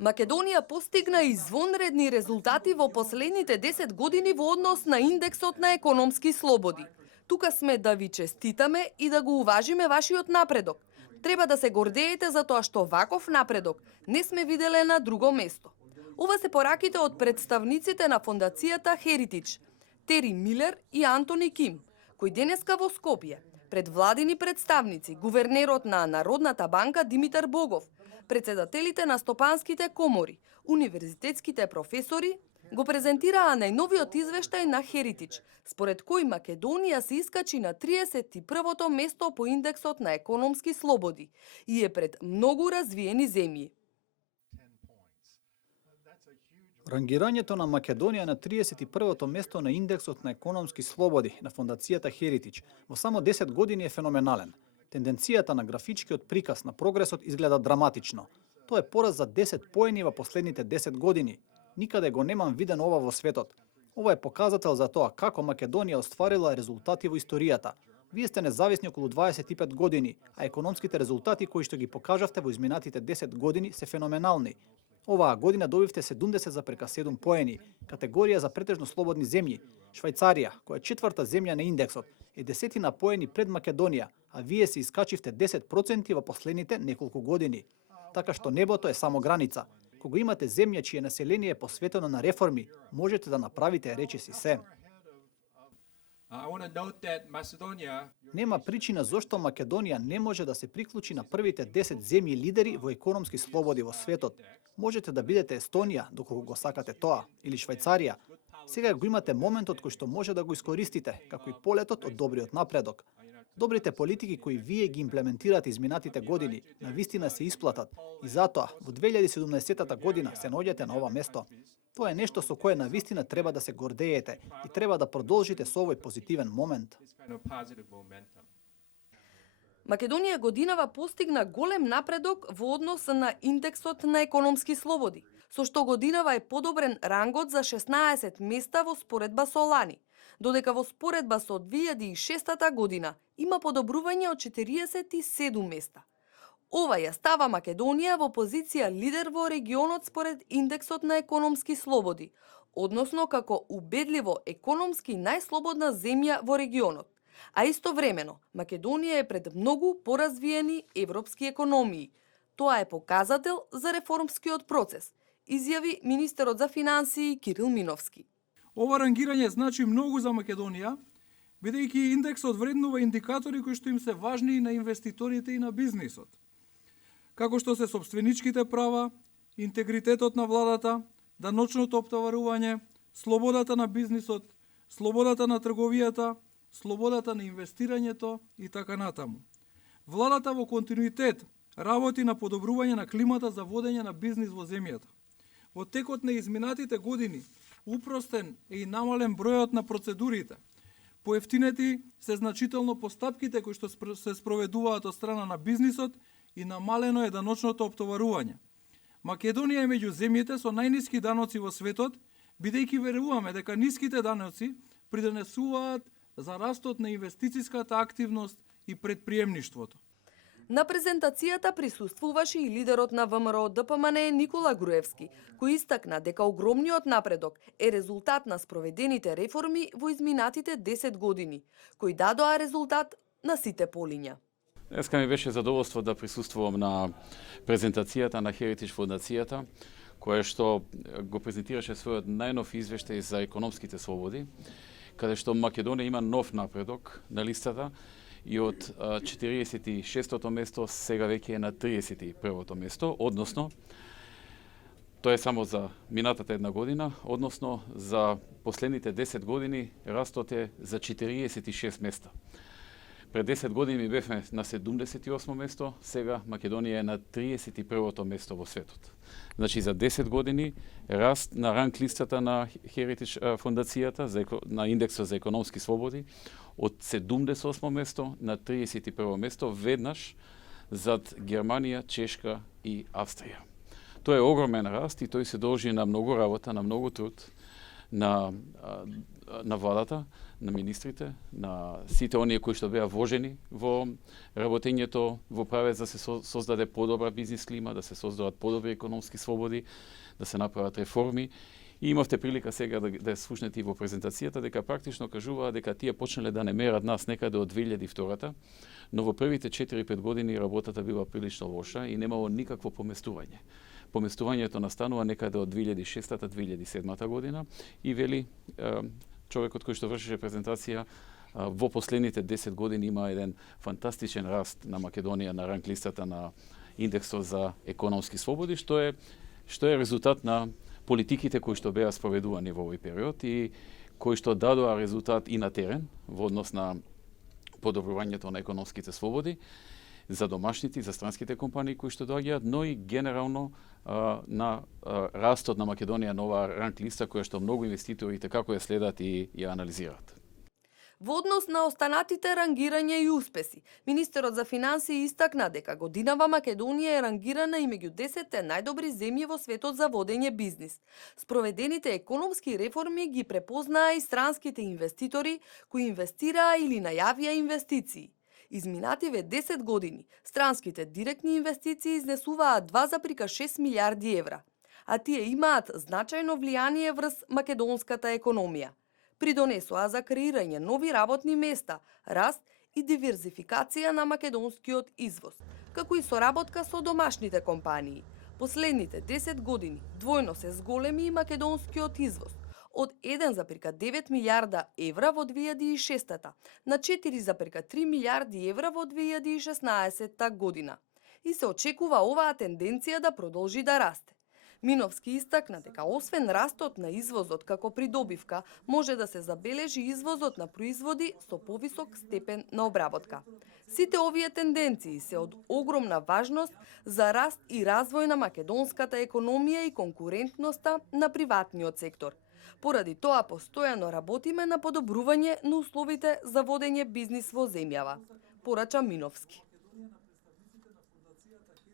Македонија постигна извонредни резултати во последните 10 години во однос на индексот на економски слободи. Тука сме да ви честитаме и да го уважиме вашиот напредок. Треба да се гордеете за тоа што ваков напредок не сме виделе на друго место. Ова се пораките од представниците на фондацијата Heritage, Тери Милер и Антони Ким, кои денеска во Скопје, пред владини представници, гувернерот на Народната банка Димитар Богов, председателите на стопанските комори, универзитетските професори, го презентираа најновиот извештај на Heritage, според кој Македонија се искачи на 31-то место по индексот на економски слободи и е пред многу развиени земји. Рангирањето на Македонија на 31-то место на индексот на економски слободи на фондацијата Heritage во само 10 години е феноменален. Тенденцијата на графичкиот приказ на прогресот изгледа драматично. Тоа е пораз за 10 поени во последните 10 години. Никаде го немам виден ова во светот. Ова е показател за тоа како Македонија остварила резултати во историјата. Вие сте независни околу 25 години, а економските резултати кои што ги покажавте во изминатите 10 години се феноменални. Оваа година добивте 70,7 поени, категорија за претежно слободни земји. Швајцарија, која е четврта земја на индексот, е 10 поени пред Македонија, а вие се искачивте 10% во последните неколку години. Така што небото е само граница. Кога имате земја чие население е посветено на реформи, можете да направите речиси се. Нема причина зошто Македонија не може да се приклучи на првите 10 земји лидери во економски слободи во светот. Можете да бидете Естонија, доколку го сакате тоа, или Швајцарија. Сега го имате моментот кој што може да го искористите, како и полетот од добриот напредок. Добрите политики кои вие ги имплементирате изминатите години, навистина се исплатат и затоа во 2017 година се наоѓате на ова место. Тоа е нешто со кое навистина треба да се гордеете и треба да продолжите со овој позитивен момент. Македонија годинава постигна голем напредок во однос на индексот на економски слободи, со што годинава е подобрен рангот за 16 места во споредба со лани, додека во споредба со 2006 година има подобрување од 47 места. Ова ја става Македонија во позиција лидер во регионот според индексот на економски слободи, односно како убедливо економски најслободна земја во регионот. А истовремено, Македонија е пред многу поразвиени европски економии. Тоа е показател за реформскиот процес, изјави министерот за финансии Кирил Миновски. Ова рангирање значи многу за Македонија, бидејќи индексот вреднува индикатори кои што им се важни и на инвеститорите и на бизнисот, како што се собственичките права, интегритетот на владата, даночното оптоварување, слободата на бизнисот, слободата на трговијата, слободата на инвестирањето и така натаму. Владата во континуитет работи на подобрување на климата за водење на бизнис во земјата. Во текот на изминатите години упростен е и намален бројот на процедурите. Поевтинети се значително постапките кои што се спроведуваат од страна на бизнисот и намалено е даночното оптоварување. Македонија е меѓу земјите со најниски даноци во светот, бидејќи веруваме дека ниските даноци придонесуваат за растот на инвестициската активност и предприемништвото. На презентацијата присуствуваше и лидерот на ВМРО ДПМН Никола Груевски, кој истакна дека огромниот напредок е резултат на спроведените реформи во изминатите 10 години, кои дадоа резултат на сите полиња. Днеска ми беше задоволство да присуствувам на презентацијата на Heritage фондацијата, која што го презентираше својот најнов извештај за економските слободи, каде што Македонија има нов напредок на листата и од 46-то место сега веќе е на 31-то место, односно тоа е само за минатата една година, односно за последните 10 години растот е за 46 места. Пред 10 години ми бевме на 78 место, сега Македонија е на 31-то место во светот. Значи за 10 години раст на ранг листата на Heritage фондацијата на индексот за економски слободи од 78 место на 31 место, веднаш зад Германија, Чешка и Австрија. Тоа е огромен раст и тој се должи на многу работа, на многу труд, на на владата, на министрите, на сите оние кои што беа вложени во работењето во правец да се создаде подобра бизнис клима, да се создадат подобри економски слободи, да се направат реформи. И имавте прилика сега да слушнете и во презентацијата дека практично кажуваа дека тие почнале да не мерат нас некаде од 2002-та, но во првите 4-5 години работата била прилично лоша и немало никакво поместување. Поместувањето настанува некаде од 2006-2007 година и вели човекот кој што вршеше презентација, во последните 10 години има еден фантастичен раст на Македонија на ранг листата на индексот за економски слободи, што е резултат на политиките кои што беа спроведувани во овој период и кои што дадоа резултат и на терен во однос на подобрувањето на економските слободи за домашните и за странските компании кои што доаѓаат, но и генерално на растот на Македонија на оваа ранг листа која што многу инвеститори како ја следат и ја анализираат. Во однос на останатите рангирања и успеси, министерот за финансии истакна дека годинава Македонија е рангирана и меѓу 10 најдобри земји во светот за водење бизнис. Спроведените економски реформи ги препознаа и странските инвеститори кои инвестираа или најавија инвестиции. Изминативе 10 години, странските директни инвестиции изнесуваат 2,6 милиарди евра, а тие имаат значајно влијание врз македонската економија. Придонесоа за креирање нови работни места, раст и диверзификација на македонскиот извоз, како и соработка со домашните компании. Последните 10 години двојно се зголеми и македонскиот извоз, од 1,9 милиарда евра во 2006 на 4,3 милиарди евра во 2016 година. И се очекува оваа тенденција да продолжи да расте. Миновски истакна дека освен растот на извозот како придобивка, може да се забележи извозот на производи со повисок степен на обработка. Сите овие тенденции се од огромна важност за раст и развој на македонската економија и конкурентноста на приватниот сектор. Поради тоа постојано работиме на подобрување на условите за водење бизнис во земјава, порача Миновски.